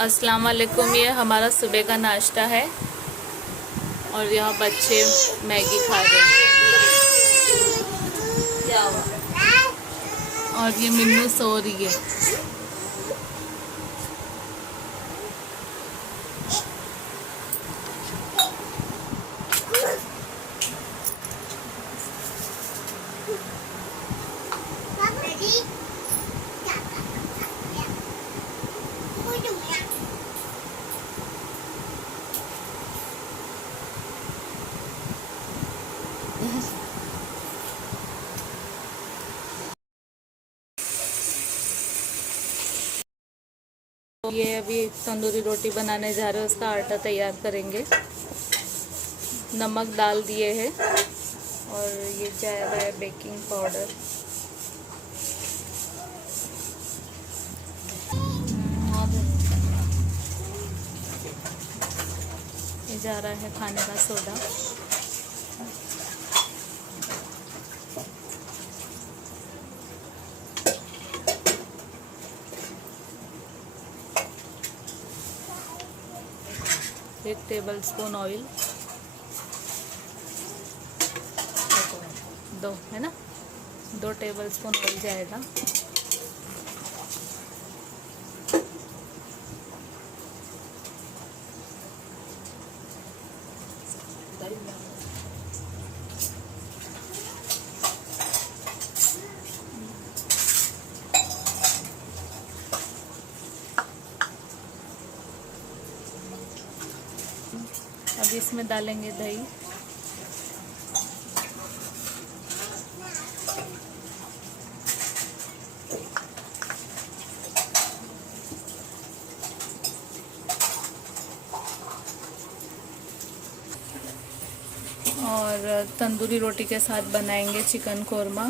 अस्सलाम वालेकुम। ये हमारा सुबह का नाश्ता है और यहाँ बच्चे मैगी खा रहे हैं। क्या हुआ? और ये मिन्नू सो रही है। ये अभी तंदूरी रोटी बनाने जा रहे हैं, उसका आटा तैयार करेंगे। नमक डाल दिए हैं और ये जा रहा है बेकिंग पाउडर। ये जा रहा है खाने का सोडा। एक टेबल स्पून ऑयल, दो है ना, 2 टेबल स्पून ऑयल जाएगा। अब इसमें डालेंगे दही। और तंदूरी रोटी के साथ बनाएंगे चिकन कोरमा।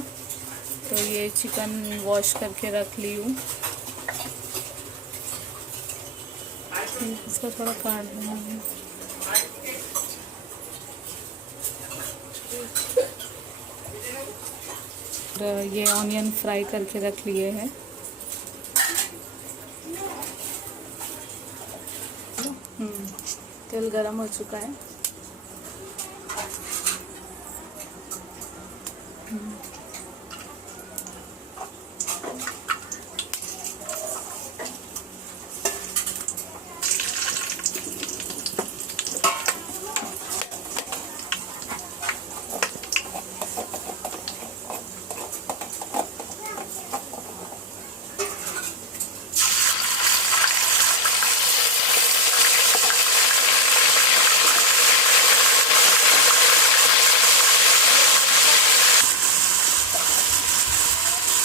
तो ये चिकन वॉश करके रख ली हूँ, इसको थोड़ा काट देना है। ये ऑनियन फ्राई करके रख लिए हैं। तेल गरम हो चुका है।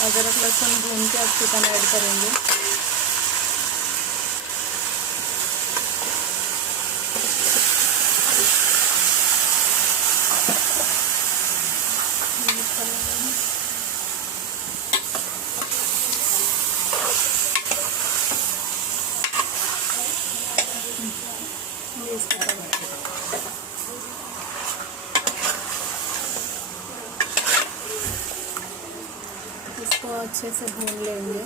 अदरक लहसुन भून के अब चिकन ऐड करेंगे। इसको अच्छे से भून लेंगे।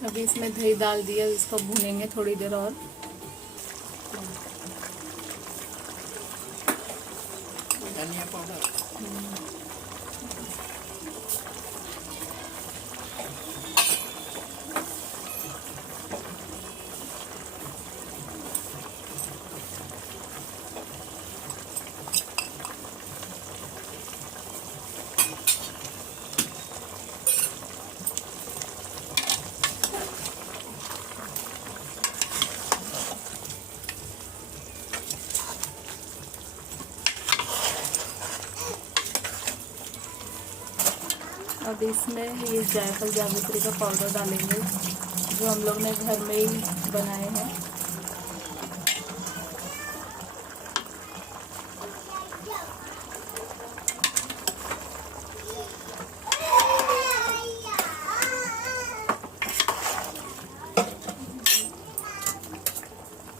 अभी इसमें दही डाल दिया, इसको भूनेंगे थोड़ी देर और। धनिया पाउडर, अब इसमें ये जायफल जावित्री का पाउडर डालेंगे जो हम लोग ने घर में ही बनाए हैं।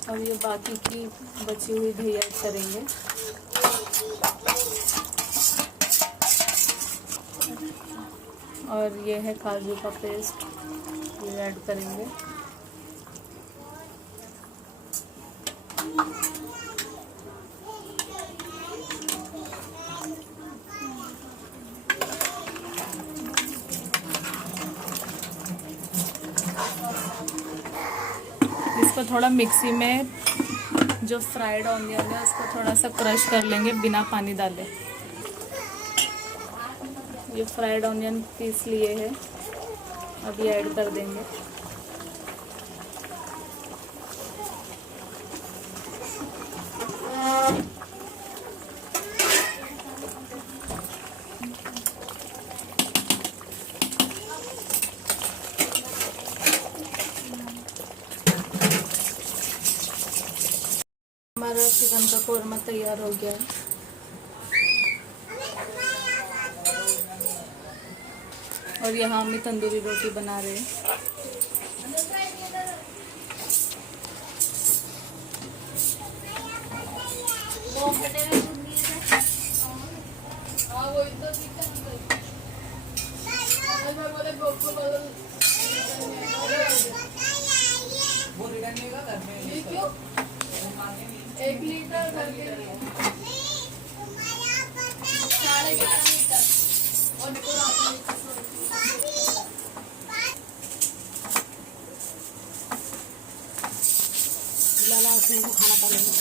अब ये बाकी की बची हुई घी ऐड करेंगे। और ये है काजू का पेस्ट, ये ऐड करेंगे। इसको थोड़ा मिक्सी में जो फ्राइड ऑनियन है उसको थोड़ा सा क्रश कर लेंगे बिना पानी डाले। ये फ्राइड ऑनियन पीस लिए है, अब ये ऐड कर देंगे। हमारा चिकन का कोरमा तैयार हो गया है। और यहाँ हम तंदूरी रोटी बना रहे हैं। एक लीटर करके 11.5 लीटर और लाला उसमें को खाना पड़ेगा।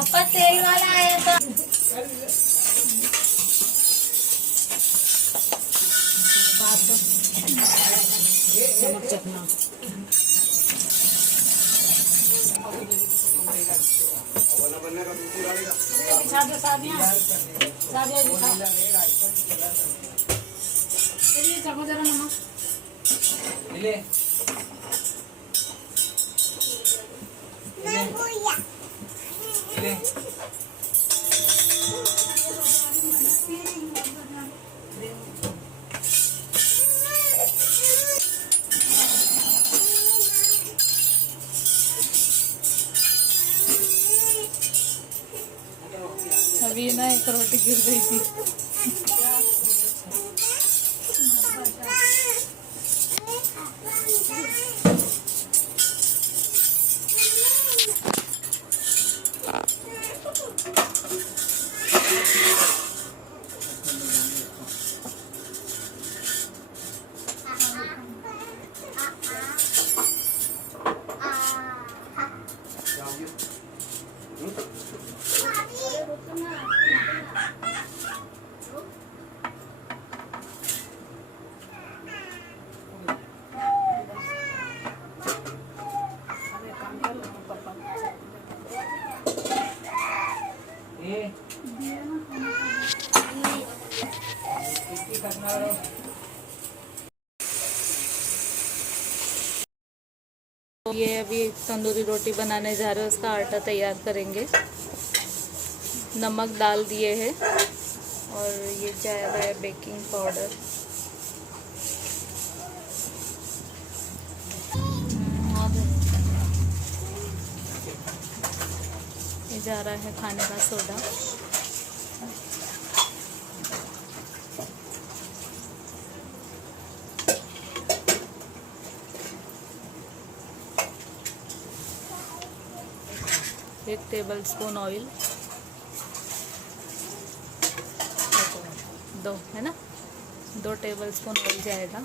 ऊपर तेल वाला आया था। नमक चखना चखो जरा नमक अभी ना एक रोटी गिर गई थी। ये अभी तंदूरी रोटी बनाने जा रहे हैं, उसका आटा तैयार करेंगे। नमक डाल दिए हैं और ये जा रहा है बेकिंग पाउडर। ये जा रहा है खाने का सोडा। एक टेबलस्पून ऑयल, दो है ना, 2 टेबलस्पून ऑयल जाएगा।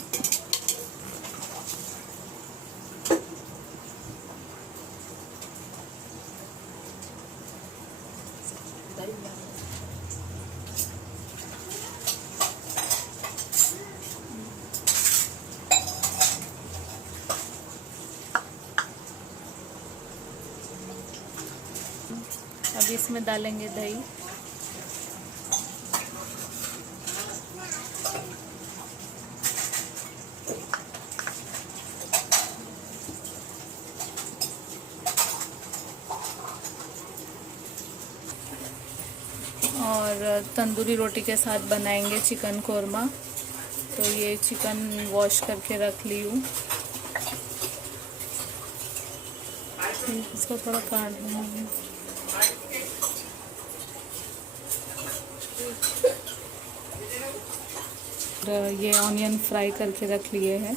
इसमें डालेंगे दही। और तंदूरी रोटी के साथ बनाएंगे चिकन कोरमा। तो ये चिकन वॉश करके रख ली हूँ, इसको थोड़ा काट देना है। और ये ऑनियन फ्राई करके रख लिए हैं।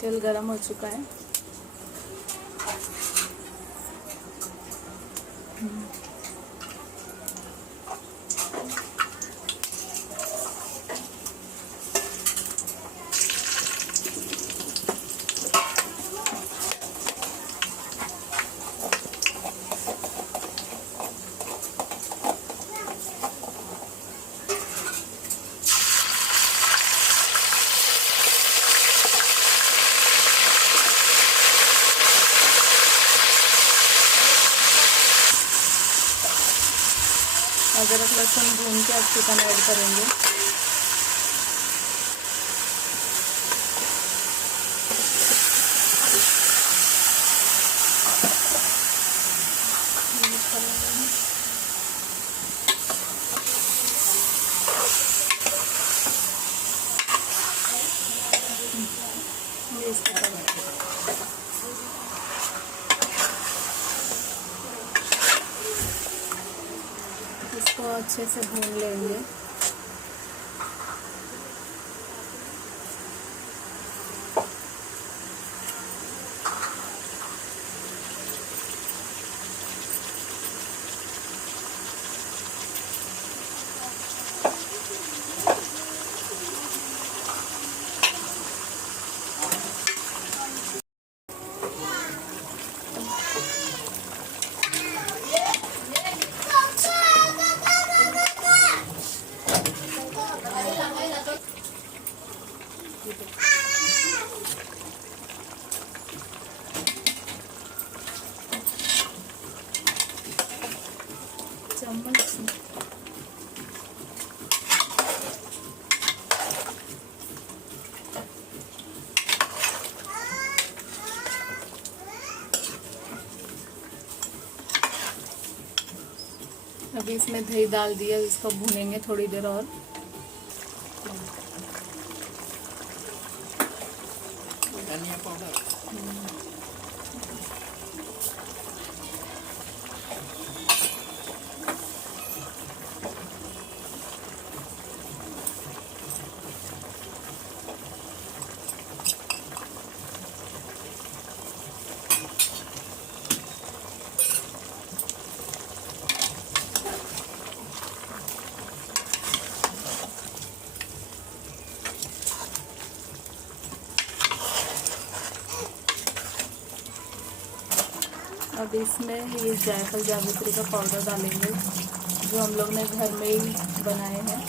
तेल गरम हो चुका है। अदरक लहसुन भून के अब चिकन ऐड करेंगे। इसको अच्छे से भून लेंगे। अभी इसमें दही डाल दिया, इसको भूनेंगे थोड़ी देर और। धनिया पाउडर, अब इसमें ये जायफल जावित्री का पाउडर डालेंगे, जो हम लोग ने घर में ही बनाए हैं।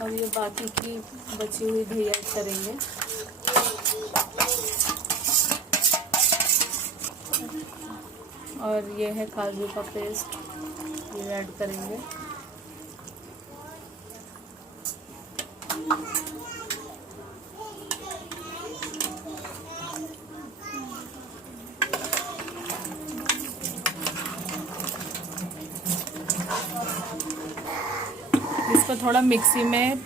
अब ये बाकी की बची हुई दही ऐड करेंगे। और ये है काजू का पेस्ट, ये ऐड करेंगे। इसको थोड़ा मिक्सी में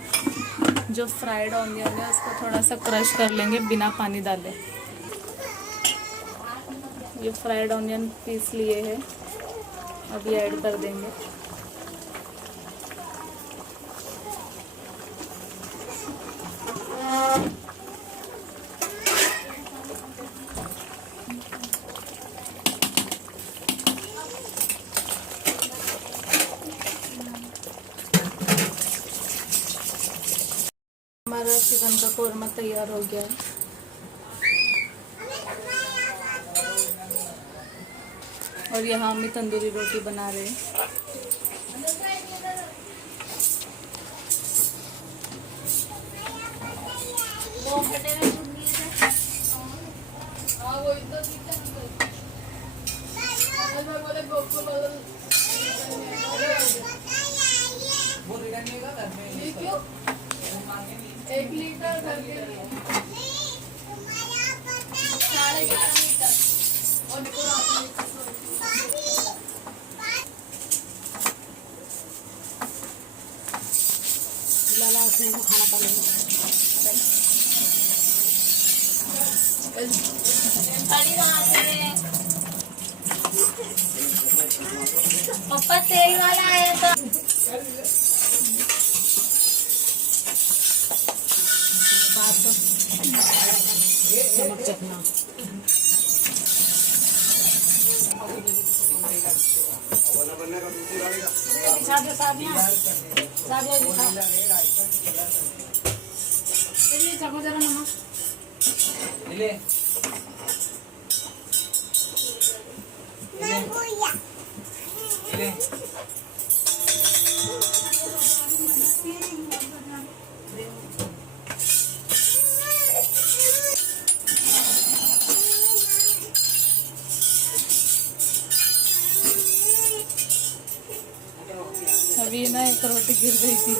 जो फ्राइड ऑनियन है उसको थोड़ा सा क्रश कर लेंगे बिना पानी डाले। ये फ्राइड ऑनियन पीस लिए हैं, अब ये ऐड कर देंगे। हमारा चिकन का कोरमा तैयार हो गया है। और यहाँ हम तंदूरी रोटी बना रहे हैं। वो रिटर्न नहीं होगा घर में। ये क्यों? मांगे नहीं। 1 लीटर घर के लिए 11.5 लीटर और देखो रात में लाला उसने वो खाना खा लिया। पापा तेल वाला आया था। नमक चखना बिछा दो सादियाँ बिछा चलिए चखो जरा नमक ले ले अभी ना एक रोटी गिर गई थी।